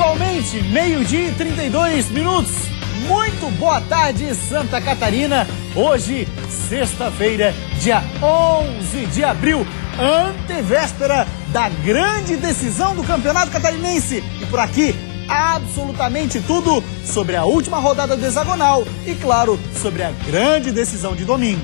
Pontualmente, 12h32. Muito boa tarde, Santa Catarina. Hoje, sexta-feira, dia 11 de abril, antevéspera da grande decisão do Campeonato Catarinense. E por aqui, absolutamente tudo sobre a última rodada do hexagonal e, claro, sobre a grande decisão de domingo.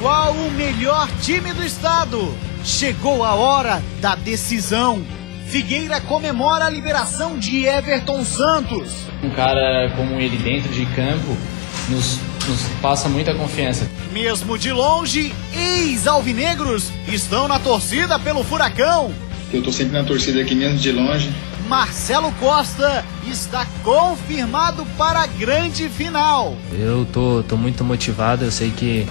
Qual o melhor time do estado? Chegou a hora da decisão. Figueira comemora a liberação de Everton Santos. Um cara como ele dentro de campo nos passa muita confiança. Mesmo de longe, ex-alvinegros estão na torcida pelo Furacão. Eu tô sempre na torcida aqui, mesmo de longe. Marcelo Costa está confirmado para a grande final. Eu tô muito motivado, eu sei que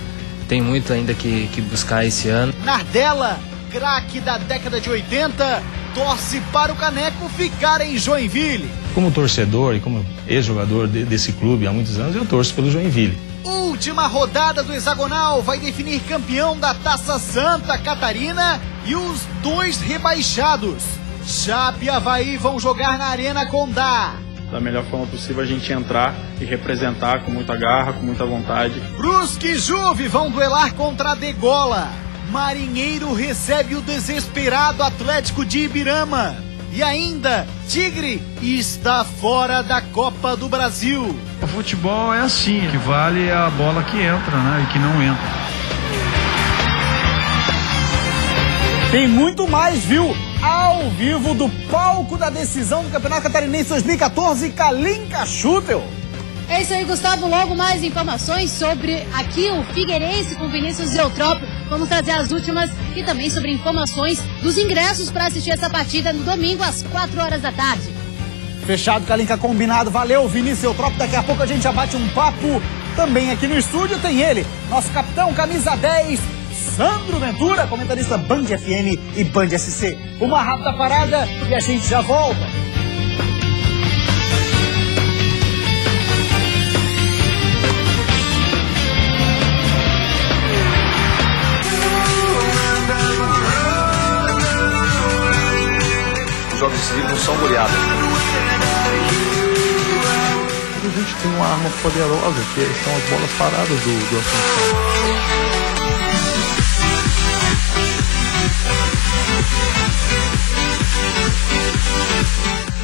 tem muito ainda que buscar esse ano. Nardella, craque da década de 80, torce para o Caneco ficar em Joinville. Como torcedor e como ex-jogador desse clube há muitos anos, eu torço pelo Joinville. Última rodada do hexagonal vai definir campeão da Taça Santa Catarina e os dois rebaixados. Chape e Avaí vão jogar na Arena Condá. Da melhor forma possível a gente entrar e representar com muita garra, com muita vontade. Brusque e Juve vão duelar contra a Degola. Marinheiro recebe o desesperado Atlético de Ibirama. E ainda, Tigre está fora da Copa do Brasil. O futebol é assim, que vale a bola que entra, né, e que não entra. Tem muito mais, viu? Ao vivo do palco da decisão do Campeonato Catarinense 2014, Kalinka Schutel. É isso aí, Gustavo. Logo mais informações sobre aqui o Figueirense com Vinícius Eutrópio. Vamos trazer as últimas e também sobre informações dos ingressos para assistir essa partida no domingo às 4 horas da tarde. Fechado, Kalinka, combinado. Valeu, Vinícius Eutrópio. Daqui a pouco a gente já bate um papo. Também aqui no estúdio tem ele, nosso capitão, camisa 10, Sandro Ventura, comentarista Band FM e Band SC. Uma rápida parada e a gente já volta. Os jogos civis não são goleadas. A gente tem uma arma poderosa, que são as bolas paradas do Assunção.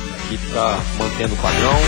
A equipe está mantendo o padrão.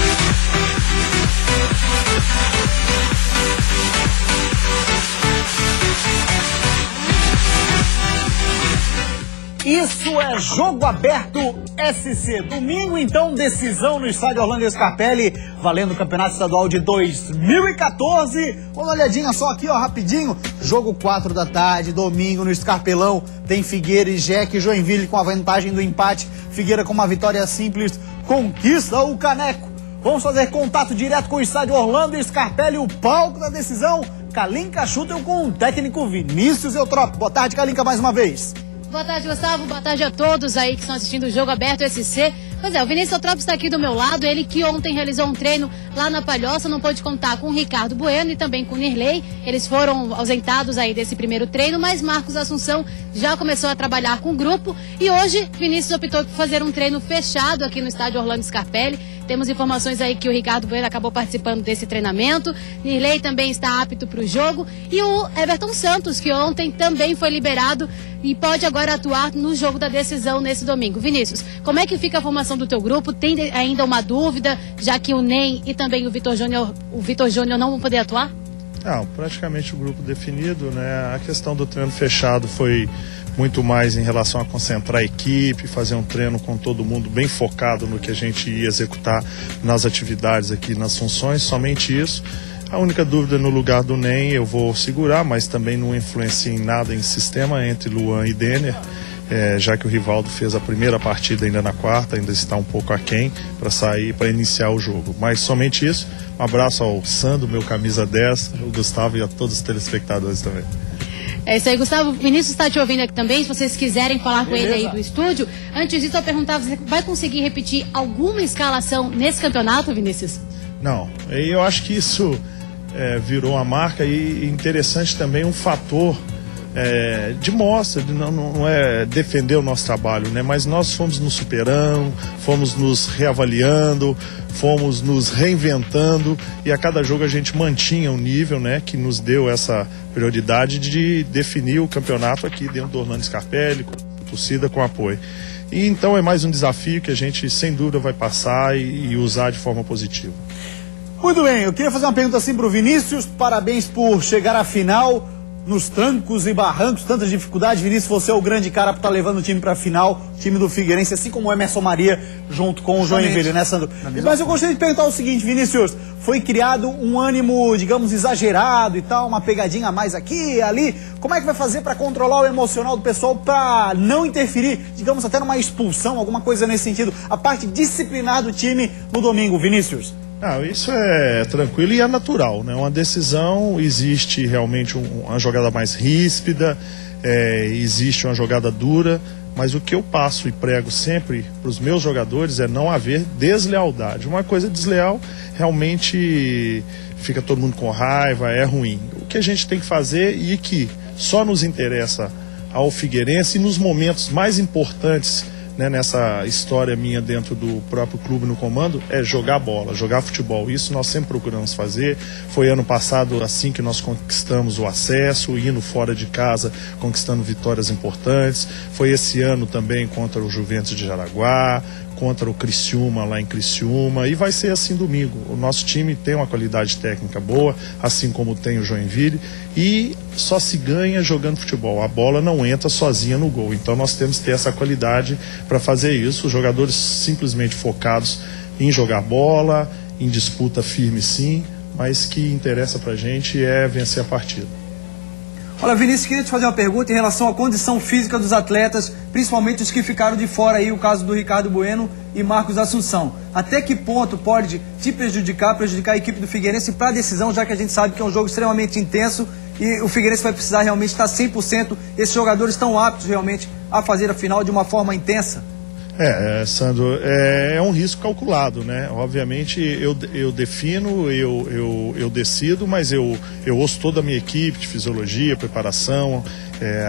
Isso é Jogo Aberto SC. Domingo, então, decisão no estádio Orlando Scarpelli, valendo o Campeonato Estadual de 2014. Uma olhadinha só aqui, ó, rapidinho. Jogo 4 da tarde, domingo no Scarpelão. Tem Figueira e Jack, Joinville com a vantagem do empate. Figueira com uma vitória simples, conquista o Caneco. Vamos fazer contato direto com o estádio Orlando Scarpelli, o palco da decisão. Kalinka Schutel com o técnico Vinícius Eutrópio. Boa tarde, Kalinka, mais uma vez. Boa tarde, Gustavo. Boa tarde a todos aí que estão assistindo o Jogo Aberto SC. Pois é, o Vinícius Eutrópio está aqui do meu lado. Ele que ontem realizou um treino lá na Palhoça, não pôde contar com o Ricardo Bueno e também com o Nirley. Eles foram ausentados aí desse primeiro treino, mas Marcos Assunção já começou a trabalhar com o grupo. E hoje, Vinícius optou por fazer um treino fechado aqui no estádio Orlando Scarpelli. Temos informações aí que o Ricardo Bueno acabou participando desse treinamento. Nirley também está apto para o jogo. E o Everton Santos, que ontem também foi liberado e pode agora atuar no jogo da decisão nesse domingo. Vinícius, como é que fica a formação do teu grupo? Tem ainda uma dúvida, já que o NEM e também o Vitor Júnior não vão poder atuar? Não, praticamente o grupo definido, né? A questão do treino fechado foi muito mais em relação a concentrar a equipe, fazer um treino com todo mundo bem focado no que a gente ia executar nas atividades aqui, nas funções, somente isso. A única dúvida no lugar do NEM eu vou segurar, mas também não influencia em nada em sistema entre Luan e Denner, já que o Rivaldo fez a primeira partida ainda na quarta, ainda está um pouco aquém para sair, para iniciar o jogo. Mas somente isso. Um abraço ao Sandro, meu camisa 10, o Gustavo e a todos os telespectadores também. É isso aí, Gustavo. O Vinícius está te ouvindo aqui também, se vocês quiserem falar com ele aí do estúdio. Antes disso, eu perguntava, você vai conseguir repetir alguma escalação nesse campeonato, Vinícius? Não, eu acho que isso virou uma marca e interessante também um fator de mostra, não é defender o nosso trabalho, né? Mas nós fomos nos superando, fomos nos reavaliando, fomos nos reinventando e a cada jogo a gente mantinha um nível, né, que nos deu essa prioridade de definir o campeonato aqui dentro do Orlando Scarpelli, com torcida, com apoio. E então é mais um desafio que a gente sem dúvida vai passar e usar de forma positiva. Muito bem, eu queria fazer uma pergunta assim para o Vinícius. Parabéns por chegar à final nos trancos e barrancos, tantas dificuldades. Vinícius, você é o grande cara para estar levando o time para a final, o time do Figueirense, assim como o Emerson Maria, junto com o Joinville, né, Sandro? Mas eu gostaria de perguntar o seguinte, Vinícius, foi criado um ânimo, digamos, exagerado e tal, uma pegadinha a mais aqui e ali. Como é que vai fazer para controlar o emocional do pessoal para não interferir, digamos, até numa expulsão, alguma coisa nesse sentido, a parte disciplinar do time no domingo, Vinícius? Isso é tranquilo e é natural, né? Uma decisão, existe realmente uma jogada mais ríspida, existe uma jogada dura, mas o que eu passo e prego sempre para os meus jogadores é não haver deslealdade. Uma coisa desleal, realmente fica todo mundo com raiva, é ruim. O que a gente tem que fazer e que só nos interessa ao Figueirense e nos momentos mais importantes, né, nessa história minha dentro do próprio clube no comando, é jogar bola, jogar futebol. Isso nós sempre procuramos fazer. Foi ano passado assim que nós conquistamos o acesso, indo fora de casa, conquistando vitórias importantes. Foi esse ano também contra o Juventus de Jaraguá, contra o Criciúma lá em Criciúma, e vai ser assim domingo. O nosso time tem uma qualidade técnica boa, assim como tem o Joinville, e só se ganha jogando futebol. A bola não entra sozinha no gol, então nós temos que ter essa qualidade para fazer isso. Os jogadores simplesmente focados em jogar bola, em disputa firme sim, mas que interessa pra gente é vencer a partida. Olha, Vinícius, queria te fazer uma pergunta em relação à condição física dos atletas, principalmente os que ficaram de fora aí, o caso do Ricardo Bueno e Marcos Assunção. Até que ponto pode te prejudicar a equipe do Figueirense para a decisão, já que a gente sabe que é um jogo extremamente intenso e o Figueirense vai precisar realmente estar 100%, esses jogadores estão aptos realmente a fazer a final de uma forma intensa? Sandro, é um risco calculado, né? Obviamente eu defino, eu decido, mas eu ouço toda a minha equipe de fisiologia, preparação,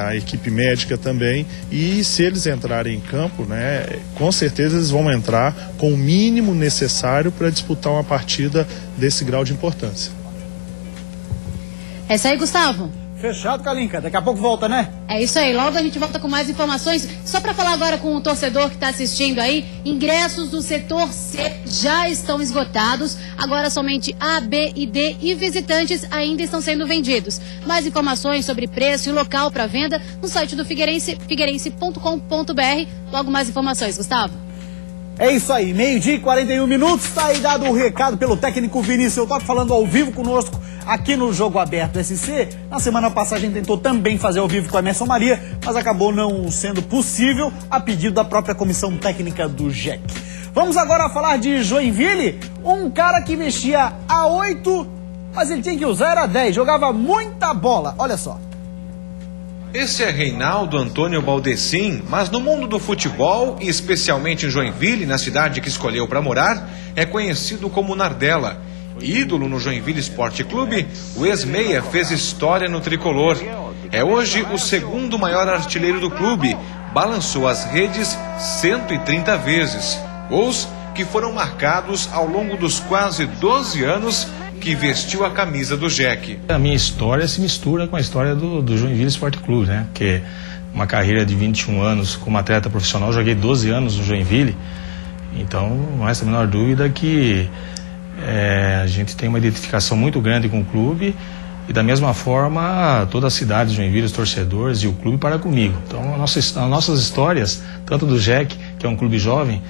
a equipe médica também, e se eles entrarem em campo, né, com certeza eles vão entrar com o mínimo necessário para disputar uma partida desse grau de importância. É isso aí, Gustavo. Fechado, Kalinka. Daqui a pouco volta, né? É isso aí. Logo a gente volta com mais informações. Só para falar agora com o torcedor que está assistindo aí, ingressos do setor C já estão esgotados. Agora somente A, B e D e visitantes ainda estão sendo vendidos. Mais informações sobre preço e local para venda no site do Figueirense, figueirense.com.br. Logo mais informações, Gustavo. É isso aí, 12h41, tá aí dado o recado pelo técnico Vinícius Eutrópio, falando ao vivo conosco aqui no Jogo Aberto SC. Na semana passada a gente tentou também fazer ao vivo com a Emerson Maria, mas acabou não sendo possível a pedido da própria comissão técnica do JEC. Vamos agora falar de Joinville, um cara que vestia a 8, mas ele tinha que usar era 10, jogava muita bola, olha só. Esse é Reinaldo Antônio Baldessim, mas no mundo do futebol, e especialmente em Joinville, na cidade que escolheu para morar, é conhecido como Nardella. Ídolo no Joinville Esporte Clube, o ex-meia fez história no tricolor. É hoje o segundo maior artilheiro do clube, balançou as redes 130 vezes. Gols que foram marcados ao longo dos quase 12 anos que vestiu a camisa do JEC. A minha história se mistura com a história do Joinville Esporte Clube, né? Que uma carreira de 21 anos como atleta profissional, joguei 12 anos no Joinville, então não há essa menor dúvida que a gente tem uma identificação muito grande com o clube e da mesma forma toda a cidade de Joinville, os torcedores e o clube para comigo. Então as nossas histórias, tanto do JEC, que é um clube jovem,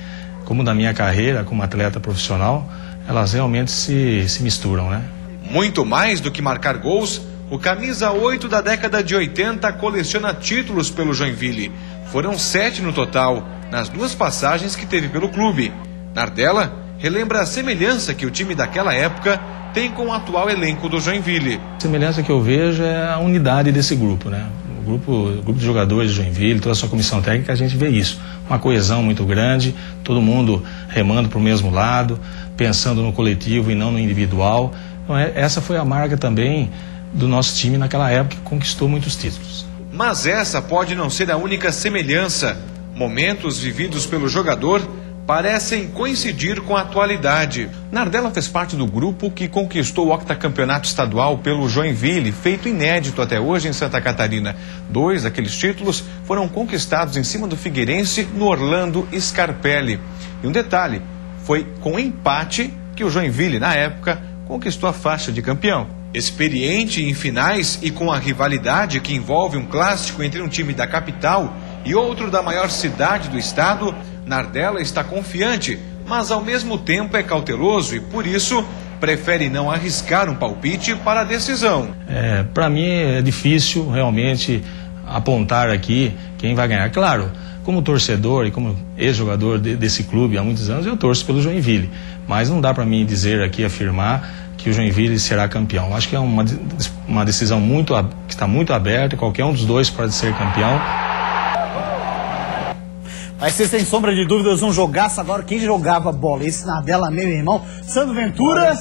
como da minha carreira como atleta profissional, elas realmente se misturam, né? Muito mais do que marcar gols, o camisa 8 da década de 80 coleciona títulos pelo Joinville. Foram 7 no total, nas 2 passagens que teve pelo clube. Nardella relembra a semelhança que o time daquela época tem com o atual elenco do Joinville. A semelhança que eu vejo é a unidade desse grupo, né? O grupo de jogadores de Joinville, toda a sua comissão técnica, a gente vê isso. Uma coesão muito grande, todo mundo remando para o mesmo lado, pensando no coletivo e não no individual. Então, essa foi a marca também do nosso time naquela época, que conquistou muitos títulos. Mas essa pode não ser a única semelhança. Momentos vividos pelo jogador parecem coincidir com a atualidade. Nardella fez parte do grupo que conquistou o octacampeonato estadual pelo Joinville, feito inédito até hoje em Santa Catarina. 2 daqueles títulos foram conquistados em cima do Figueirense no Orlando Scarpelli. E um detalhe, foi com empate que o Joinville, na época, conquistou a faixa de campeão. Experiente em finais e com a rivalidade que envolve um clássico entre um time da capital e outro da maior cidade do estado, Nardella está confiante, mas ao mesmo tempo é cauteloso e, por isso, prefere não arriscar um palpite para a decisão. Para mim é difícil realmente apontar aqui quem vai ganhar. Claro, como torcedor e como ex-jogador desse clube há muitos anos, eu torço pelo Joinville, mas não dá para mim dizer aqui, afirmar que o Joinville será campeão. Acho que é uma decisão que está muito aberta, qualquer um dos dois pode ser campeão. Vai ser, sem sombra de dúvidas, um jogaço. Agora, quem jogava bola? Esse Nardella, meu irmão. Sandro Ventura,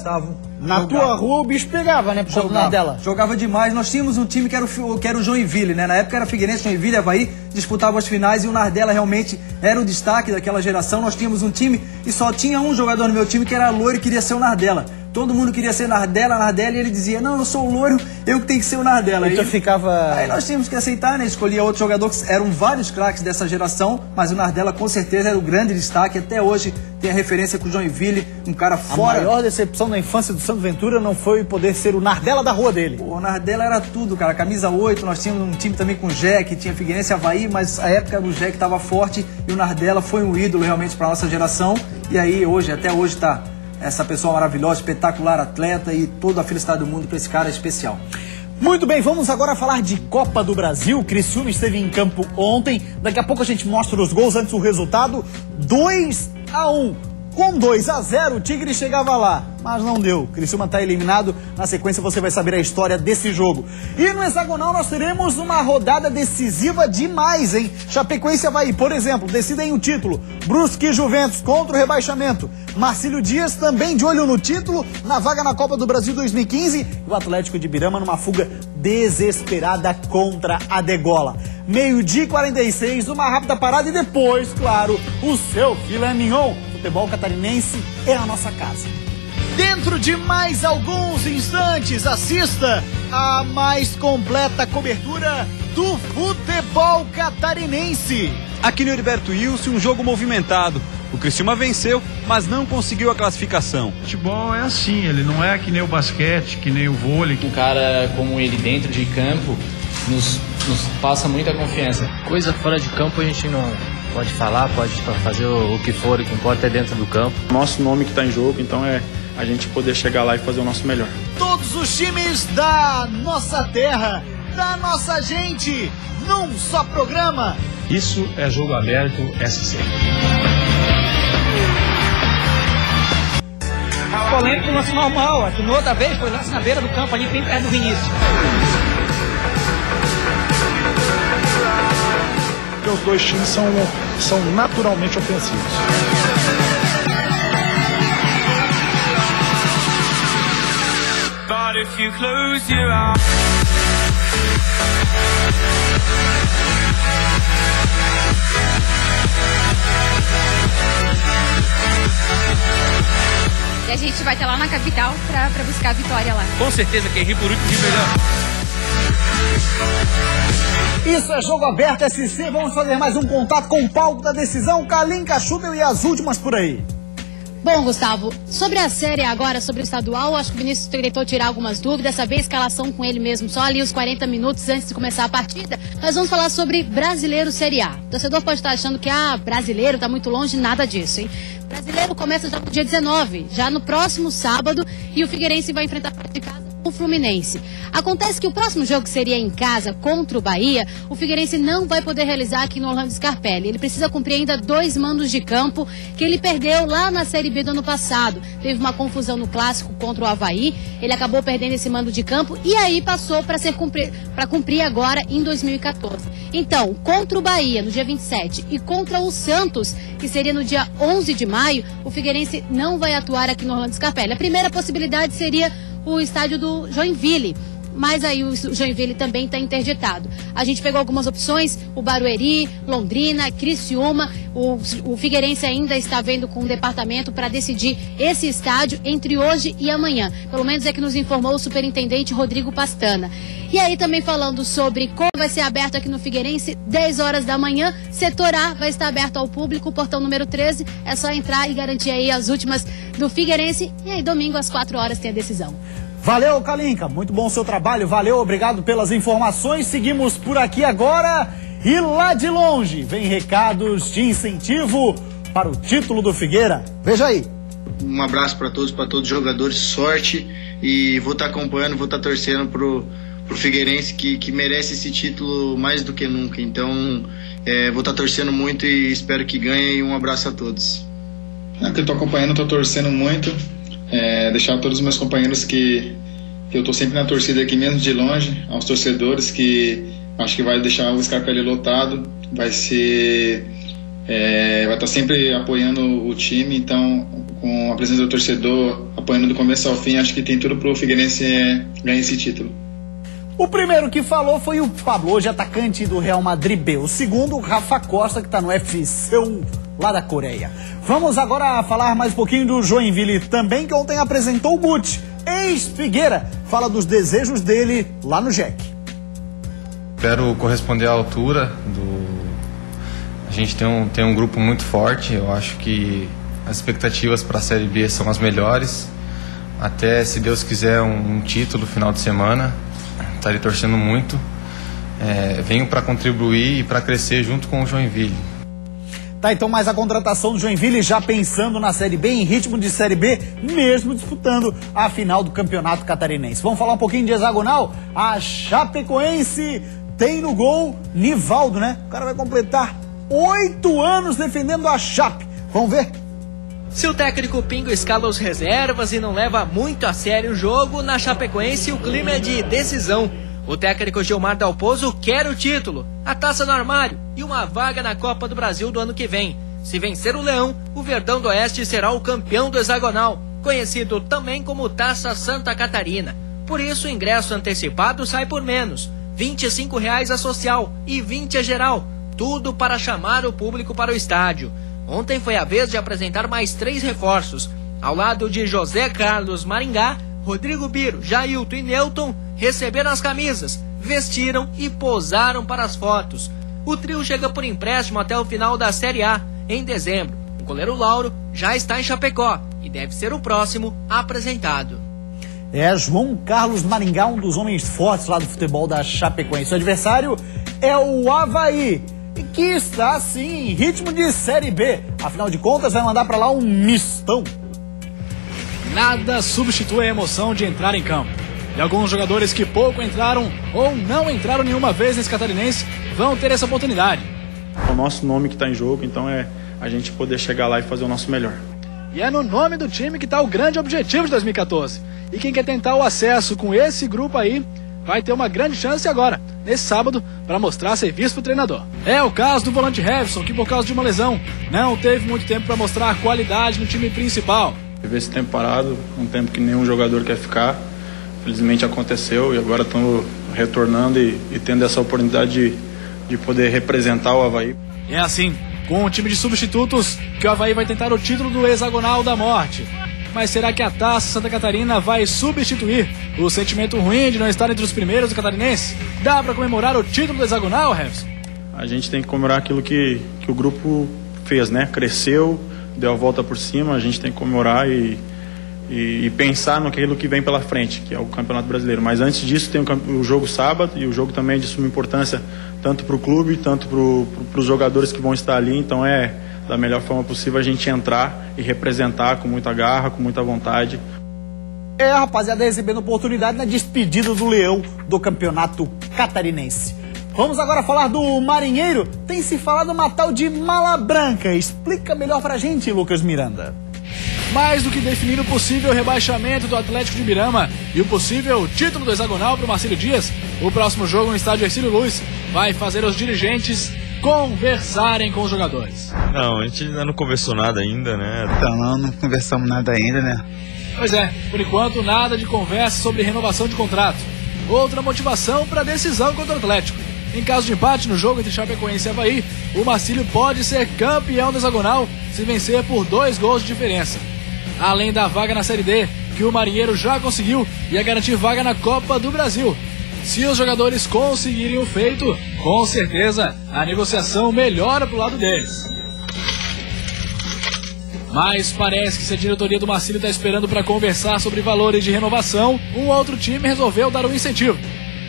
na tua rua o bicho pegava, né? Pro Nardella. Jogava demais. Nós tínhamos um time que era o Joinville, né? Na época era Figueirense, Joinville, Avaí, disputavam as finais e o Nardella realmente era o destaque daquela geração. Nós tínhamos um time e só tinha um jogador no meu time que era loiro e queria ser o Nardella. Todo mundo queria ser Nardella, e ele dizia, não, eu sou o loiro, eu que tenho que ser o Nardella. Então ficava... Aí nós tínhamos que aceitar, né? Escolhia outro jogador, que eram vários craques dessa geração, mas o Nardella com certeza era o grande destaque. Até hoje tem a referência com o Joinville, um cara fora... A maior decepção da infância do Sandro Ventura não foi poder ser o Nardella da rua dele. Pô, o Nardella era tudo, cara. Camisa 8, nós tínhamos um time também com o Jack, tinha Figueirense e Avaí, mas a época do Jack estava forte e o Nardella foi um ídolo realmente para nossa geração. E aí, até hoje tá... essa pessoa maravilhosa, espetacular atleta e toda a felicidade do mundo para esse cara especial. Muito bem, vamos agora falar de Copa do Brasil. O Criciúma esteve em campo ontem. Daqui a pouco a gente mostra os gols. Antes o resultado, 2-1. Com 2-0 o Tigre chegava lá, mas não deu. O Criciúma está eliminado. Na sequência você vai saber a história desse jogo. E no hexagonal nós teremos uma rodada decisiva demais, hein? Chapecoense e Avaí, por exemplo, decidem o título. Brusque e Juventus contra o rebaixamento. Marcílio Dias também de olho no título, na vaga na Copa do Brasil 2015. E o Atlético de Birama numa fuga desesperada contra a Degola. 12h46, uma rápida parada e depois, claro, o seu filé mignon. Futebol catarinense é a nossa casa. Dentro de mais alguns instantes, assista a mais completa cobertura do futebol catarinense. Aqui no Heriberto Wilson, um jogo movimentado. O Criciúma venceu, mas não conseguiu a classificação. O futebol é assim, ele não é que nem o basquete, que nem o vôlei. Um cara como ele dentro de campo nos passa muita confiança. Coisa fora de campo a gente não pode falar, pode fazer o que for, o que importa é dentro do campo. Nosso nome que está em jogo, então é a gente poder chegar lá e fazer o nosso melhor. Todos os times da nossa terra, da nossa gente, num só programa. Isso é Jogo Aberto SC. Polêmico, lance normal. Aqui no outra vez foi lance na beira do campo, ali bem perto do Vinícius. Porque os dois times são naturalmente ofensivos. But if you close your eyes. E a gente vai estar lá na capital pra buscar a vitória lá. Com certeza, quem ri por último ri melhor. Isso é Jogo Aberto SC. Vamos fazer mais um contato com o palco da decisão. Kalinka, Schubel e as últimas por aí. Bom, Gustavo, sobre a série agora, sobre o estadual, acho que o Vinícius tentou tirar algumas dúvidas, saber a escalação com ele mesmo, só ali os 40 minutos antes de começar a partida. Nós vamos falar sobre Brasileiro Série A. O torcedor pode estar achando que, brasileiro tá muito longe, nada disso, hein? Brasileiro começa já no dia 19, já no próximo sábado, e o Figueirense vai enfrentar fora de casa o Fluminense. Acontece que o próximo jogo, que seria em casa contra o Bahia, o Figueirense não vai poder realizar aqui no Orlando Scarpelli. Ele precisa cumprir ainda 2 mandos de campo que ele perdeu lá na Série B do ano passado. Teve uma confusão no clássico contra o Avaí, ele acabou perdendo esse mando de campo e aí passou para cumprir agora em 2014. Então, contra o Bahia no dia 27 e contra o Santos, que seria no dia 11 de maio, o Figueirense não vai atuar aqui no Orlando Scarpelli. A primeira possibilidade seria o estádio do Joinville. mas aí o Joinville também está interditado. A gente pegou algumas opções, o Barueri, Londrina, Criciúma, o Figueirense ainda está vendo com o departamento para decidir esse estádio entre hoje e amanhã. Pelo menos é que nos informou o superintendente Rodrigo Pastana. E aí também falando sobre como vai ser aberto aqui no Figueirense, 10 horas da manhã, setor A vai estar aberto ao público, portão número 13, é só entrar e garantir aí as últimas do Figueirense, e aí domingo às 4 horas tem a decisão. Valeu, Kalinka, muito bom o seu trabalho, valeu, obrigado pelas informações, seguimos por aqui agora e lá de longe vem recados de incentivo para o título do Figueira, veja aí. Um abraço para todos os jogadores, sorte, e vou estar acompanhando, vou estar torcendo pro Figueirense que merece esse título mais do que nunca, então vou estar torcendo muito e espero que ganhe, e um abraço a todos. Eu estou acompanhando, estou torcendo muito, deixar a todos os meus companheiros que eu estou sempre na torcida aqui mesmo de longe, aos torcedores que acho que vai deixar o Scarpelli lotado, vai estar sempre apoiando o time, então com a presença do torcedor, apoiando do começo ao fim, acho que tem tudo para o Figueirense ganhar esse título. O primeiro que falou foi o Pablo, hoje atacante do Real Madrid B. O segundo, o Rafa Costa, que está no FC1, lá da Coreia. Vamos agora falar mais um pouquinho do Joinville também, que ontem apresentou o Guti, ex-Figueira. Fala dos desejos dele lá no Jack. Espero corresponder à altura A gente tem um grupo muito forte, eu acho que as expectativas para a Série B são as melhores. Até, se Deus quiser, um título no final de semana. Estarei torcendo muito. Venho para contribuir e para crescer junto com o Joinville. Tá, então mais a contratação do Joinville já pensando na Série B, em ritmo de Série B, mesmo disputando a final do Campeonato Catarinense. Vamos falar um pouquinho de hexagonal? A Chapecoense tem no gol Nivaldo, né? O cara vai completar 8 anos defendendo a Chape. Vamos ver? Se o técnico Pingo escala os reservas e não leva muito a sério o jogo, na Chapecoense o clima é de decisão. O técnico Gilmar Dalpozo quer o título, a taça no armário e uma vaga na Copa do Brasil do ano que vem. Se vencer o Leão, o Verdão do Oeste será o campeão do hexagonal, conhecido também como Taça Santa Catarina. Por isso o ingresso antecipado sai por menos, R$ 25,00 a social e 20 a geral, tudo para chamar o público para o estádio. Ontem foi a vez de apresentar mais 3 reforços. Ao lado de José Carlos Maringá, Rodrigo Biro, Jailton e Newton receberam as camisas, vestiram e posaram para as fotos. O trio chega por empréstimo até o final da Série A, em dezembro. O goleiro Lauro já está em Chapecó e deve ser o próximo apresentado. João Carlos Maringá, um dos homens fortes lá do futebol da Chapecoense. O adversário é o Avaí, que está, sim, em ritmo de Série B. Afinal de contas, vai mandar para lá um mistão. Nada substitui a emoção de entrar em campo. E alguns jogadores que pouco entraram ou não entraram nenhuma vez nesse catarinense vão ter essa oportunidade. É o nosso nome que está em jogo, então é a gente poder chegar lá e fazer o nosso melhor. E é no nome do time que está o grande objetivo de 2014. E quem quer tentar o acesso com esse grupo aí vai ter uma grande chance agora, nesse sábado, para mostrar serviço para o treinador. É o caso do volante Revson, que por causa de uma lesão não teve muito tempo para mostrar a qualidade no time principal. Teve esse tempo parado, um tempo que nenhum jogador quer ficar. Felizmente aconteceu e agora estamos retornando e tendo essa oportunidade de poder representar o Avaí. É assim, com o time de substitutos, que o Avaí vai tentar o título do hexagonal da morte. Mas será que a Taça Santa Catarina vai substituir o sentimento ruim de não estar entre os primeiros do catarinense? Dá para comemorar o título do hexagonal, Revson? A gente tem que comemorar aquilo que o grupo fez, né? Cresceu, deu a volta por cima, a gente tem que comemorar e pensar naquilo que vem pela frente, que é o Campeonato Brasileiro. Mas antes disso tem o jogo sábado, e o jogo também é de suma importância tanto para o clube, tanto para os jogadores que vão estar ali. Então da melhor forma possível a gente entrar e representar com muita garra, com muita vontade. A rapaziada recebendo oportunidade na despedida do Leão do Campeonato Catarinense. Vamos agora falar do Marinheiro. Tem se falado uma tal de Mala Branca. Explica melhor pra gente, Lucas Miranda. Mais do que definir o possível rebaixamento do Atlético de Ibirama e o possível título do hexagonal para o Marcílio Dias, o próximo jogo no estádio Hercílio Luz vai fazer os dirigentes conversarem com os jogadores. Não, a gente ainda não conversou nada ainda, né? Então, não conversamos nada ainda, né? Pois é, por enquanto nada de conversa sobre renovação de contrato. outra motivação para a decisão contra o Atlético. Em caso de empate no jogo entre Chapecoense e Avaí, o Marcílio pode ser campeão do hexagonal se vencer por 2 gols de diferença. Além da vaga na Série D, que o Marinheiro já conseguiu, ia garantir vaga na Copa do Brasil. Se os jogadores conseguirem o feito, com certeza a negociação melhora pro lado deles. Mas parece que se a diretoria do Marcílio está esperando para conversar sobre valores de renovação, um outro time resolveu dar um incentivo.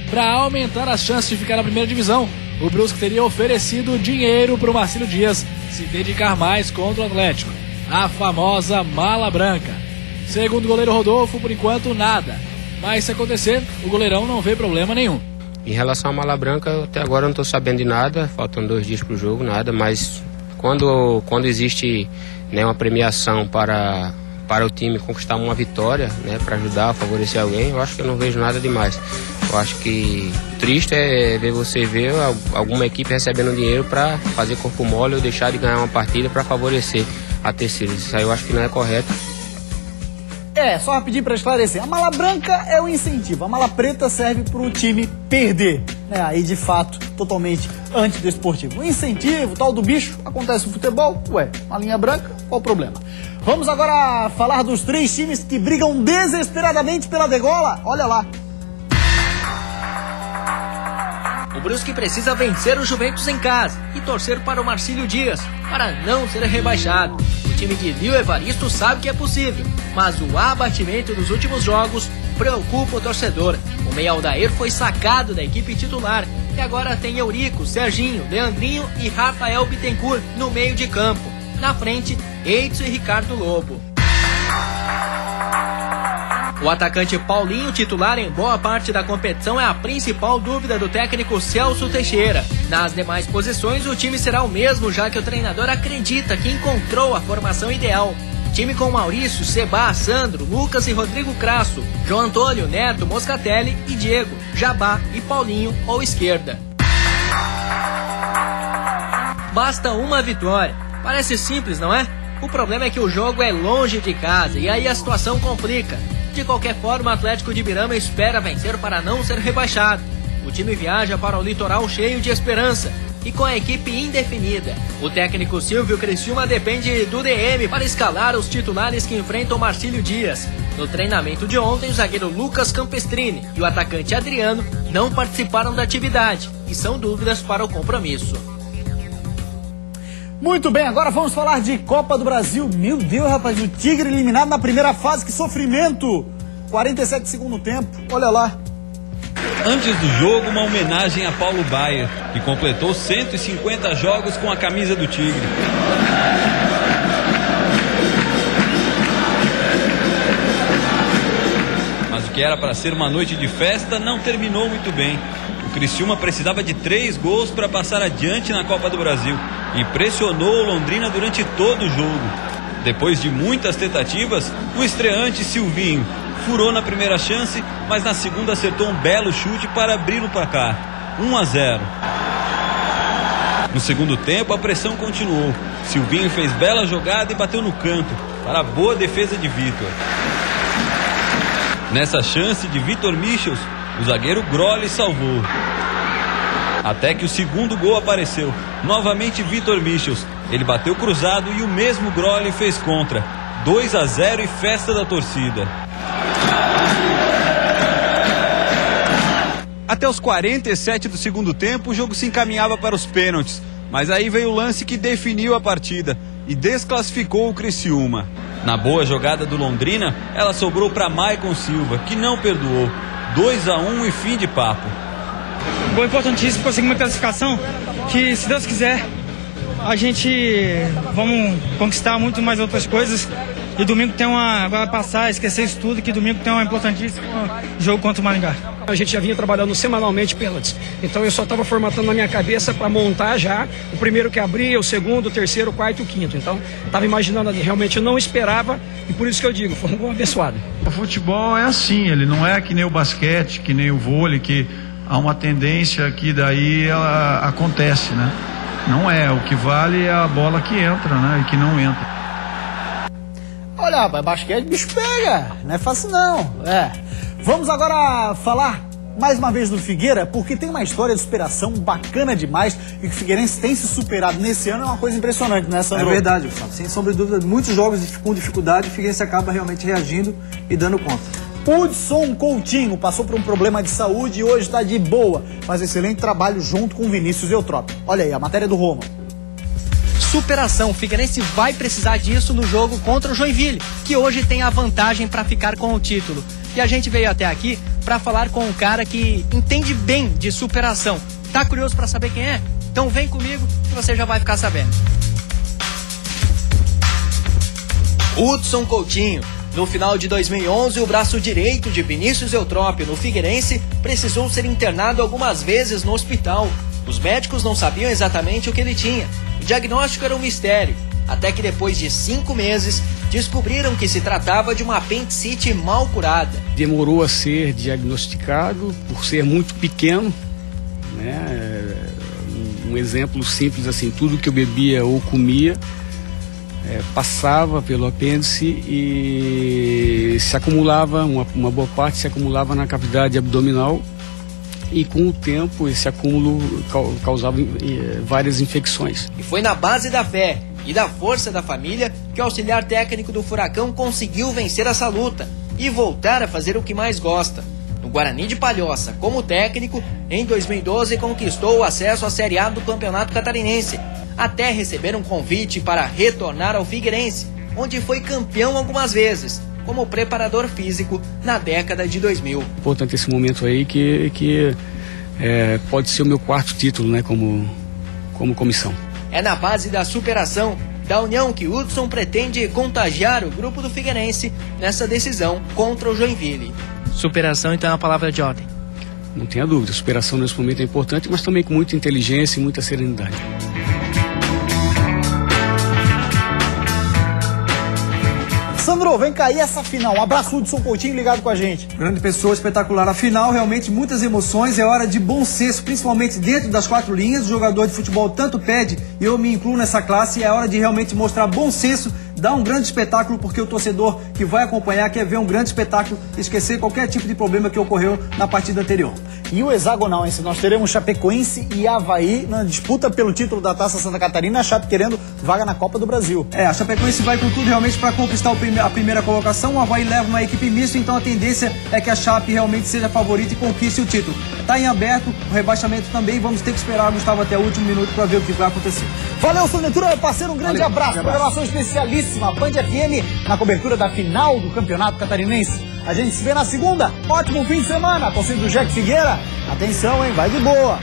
Para aumentar as chances de ficar na primeira divisão, o Brusque teria oferecido dinheiro para o Marcílio Dias se dedicar mais contra o Atlético. A famosa mala branca. Segundo o goleiro Rodolfo, por enquanto nada. Mas se acontecer, o goleirão não vê problema nenhum. Em relação à mala branca, até agora eu não estou sabendo de nada, faltam 2 dias para o jogo, nada, mas quando existe, né, uma premiação para o time conquistar uma vitória, né, para ajudar a favorecer alguém, eu acho que eu não vejo nada demais. Eu acho que triste é ver alguma equipe recebendo dinheiro para fazer corpo mole ou deixar de ganhar uma partida para favorecer a terceira. Isso aí eu acho que não é correto. Só rapidinho para esclarecer. A mala branca é o incentivo, a mala preta serve para o time perder. Aí, de fato, totalmente antidesportivo. O incentivo, tal do bicho, acontece no futebol, uma linha branca, qual o problema? Vamos agora falar dos 3 times que brigam desesperadamente pela degola. Olha lá. O Brusque precisa vencer o Juventus em casa e torcer para o Marcílio Dias, para não ser rebaixado. O time de Lio Evaristo sabe que é possível, mas o abatimento dos últimos jogos preocupa o torcedor. O meia Aldair foi sacado da equipe titular e agora tem Eurico, Serginho, Leandrinho e Rafael Bittencourt no meio de campo. Na frente, Edson e Ricardo Lobo. O atacante Paulinho, titular em boa parte da competição, é a principal dúvida do técnico Celso Teixeira. Nas demais posições, o time será o mesmo, já que o treinador acredita que encontrou a formação ideal. Time com Maurício, Sebá, Sandro, Lucas e Rodrigo Crasso, João Antônio, Neto, Moscatelli e Diego, Jabá e Paulinho ou esquerda. Basta uma vitória. Parece simples, não é? O problema é que o jogo é longe de casa e aí a situação complica. De qualquer forma, o Atlético de Ibirama espera vencer para não ser rebaixado. O time viaja para o litoral cheio de esperança e com a equipe indefinida. O técnico Silvio Criciúma depende do DM para escalar os titulares que enfrentam Marcílio Dias. No treinamento de ontem, o zagueiro Lucas Campestrini e o atacante Adriano não participaram da atividade e são dúvidas para o compromisso. Muito bem, agora vamos falar de Copa do Brasil. Meu Deus, rapaz, o Tigre eliminado na primeira fase, que sofrimento! 47 de segundo tempo, olha lá. Antes do jogo, uma homenagem a Paulo Baier, que completou 150 jogos com a camisa do Tigre. Mas o que era para ser uma noite de festa não terminou muito bem. O Criciúma precisava de 3 gols para passar adiante na Copa do Brasil e pressionou o Londrina durante todo o jogo. Depois de muitas tentativas, o estreante Silvinho furou na primeira chance, mas na segunda acertou um belo chute para abrir o placar, 1-0. No segundo tempo, a pressão continuou. Silvinho fez bela jogada e bateu no canto, para a boa defesa de Vitor. Nessa chance de Vitor Michels, o zagueiro Grolli salvou. Até que o segundo gol apareceu. Novamente Vitor Michels. Ele bateu cruzado e o mesmo Grolli fez contra. 2-0 e festa da torcida. Até os 47 do segundo tempo, o jogo se encaminhava para os pênaltis. Mas aí veio o lance que definiu a partida e desclassificou o Criciúma. Na boa jogada do Londrina, ela sobrou para Maicon Silva, que não perdoou. 2-1 e fim de papo. Gol importantíssimo, conseguir uma classificação que, se Deus quiser, a gente vamos conquistar muito mais outras coisas. E domingo tem agora passar, esquecer isso tudo, que domingo tem um importantíssimo jogo contra o Maringá. A gente já vinha trabalhando semanalmente pênaltis. Então eu só estava formatando na minha cabeça para montar já o primeiro que abria, o segundo, o terceiro, o quarto e o quinto. Então estava imaginando ali, realmente eu não esperava e por isso que eu digo, foi um gol abençoado. O futebol é assim, ele não é que nem o basquete, que nem o vôlei, que há uma tendência que daí ela acontece, né? Não é, o que vale é a bola que entra, né? E que não entra. Olha, rapaz, basquete, bicho pega, não é fácil não. Vamos agora falar mais uma vez do Figueira, porque tem uma história de superação bacana demais e que o Figueirense tem se superado nesse ano, é uma coisa impressionante, né, Sandro? É verdade, Gustavo. Sem sombra de dúvida, muitos jogos com dificuldade, o Figueirense acaba realmente reagindo e dando conta. Hudson Coutinho passou por um problema de saúde e hoje está de boa, faz excelente trabalho junto com o Vinícius Eutrópio. Olha aí, a matéria do Roma. Superação, o Figueirense vai precisar disso no jogo contra o Joinville, que hoje tem a vantagem para ficar com o título. E a gente veio até aqui para falar com um cara que entende bem de superação. Tá curioso para saber quem é? Então vem comigo que você já vai ficar sabendo. Hudson Coutinho. No final de 2011, o braço direito de Vinícius Eutrópio no Figueirense precisou ser internado algumas vezes no hospital. Os médicos não sabiam exatamente o que ele tinha. O diagnóstico era um mistério, até que depois de 5 meses, descobriram que se tratava de uma apendicite mal curada. Demorou a ser diagnosticado por ser muito pequeno, né? Um exemplo simples assim, tudo que eu bebia ou comia passava pelo apêndice e se acumulava, uma boa parte se acumulava na cavidade abdominal e com o tempo esse acúmulo causava várias infecções. E foi na base da fé e da força da família que o auxiliar técnico do Furacão conseguiu vencer essa luta e voltar a fazer o que mais gosta. No Guarani de Palhoça, como técnico, em 2012 conquistou o acesso à Série A do Campeonato Catarinense, até receber um convite para retornar ao Figueirense, onde foi campeão algumas vezes, como preparador físico na década de 2000. Importante esse momento aí que pode ser o meu 4º título, né, como comissão. É na base da superação, da união que Hudson pretende contagiar o grupo do Figueirense nessa decisão contra o Joinville. Superação, então, é uma palavra de ordem. Não tenha dúvida, superação nesse momento é importante, mas também com muita inteligência e muita serenidade. Sandro, vem cair essa final. Um abraço, Hudson Coutinho, ligado com a gente. Grande pessoa, espetacular. A final, realmente, muitas emoções. É hora de bom senso, principalmente dentro das 4 linhas. O jogador de futebol tanto pede, e eu me incluo nessa classe. É hora de realmente mostrar bom senso, dar um grande espetáculo, porque o torcedor que vai acompanhar quer ver um grande espetáculo, esquecer qualquer tipo de problema que ocorreu na partida anterior. E o hexagonal, nós teremos Chapecoense e Avaí na disputa pelo título da Taça Santa Catarina, a Chape querendo vaga na Copa do Brasil. A Chapecoense vai com tudo realmente para conquistar a primeira colocação. O Avaí leva uma equipe mista, então a tendência é que a Chape realmente seja a favorita e conquiste o título. Está em aberto, o rebaixamento também, vamos ter que esperar, Gustavo, até o último minuto para ver o que vai acontecer. Valeu, Sonetura, meu parceiro, um grande abraço. Programação especialíssima, Band FM, na cobertura da final do Campeonato Catarinense. A gente se vê na segunda. Ótimo fim de semana. Torcida do Jack Figueira. Atenção, hein? Vai de boa.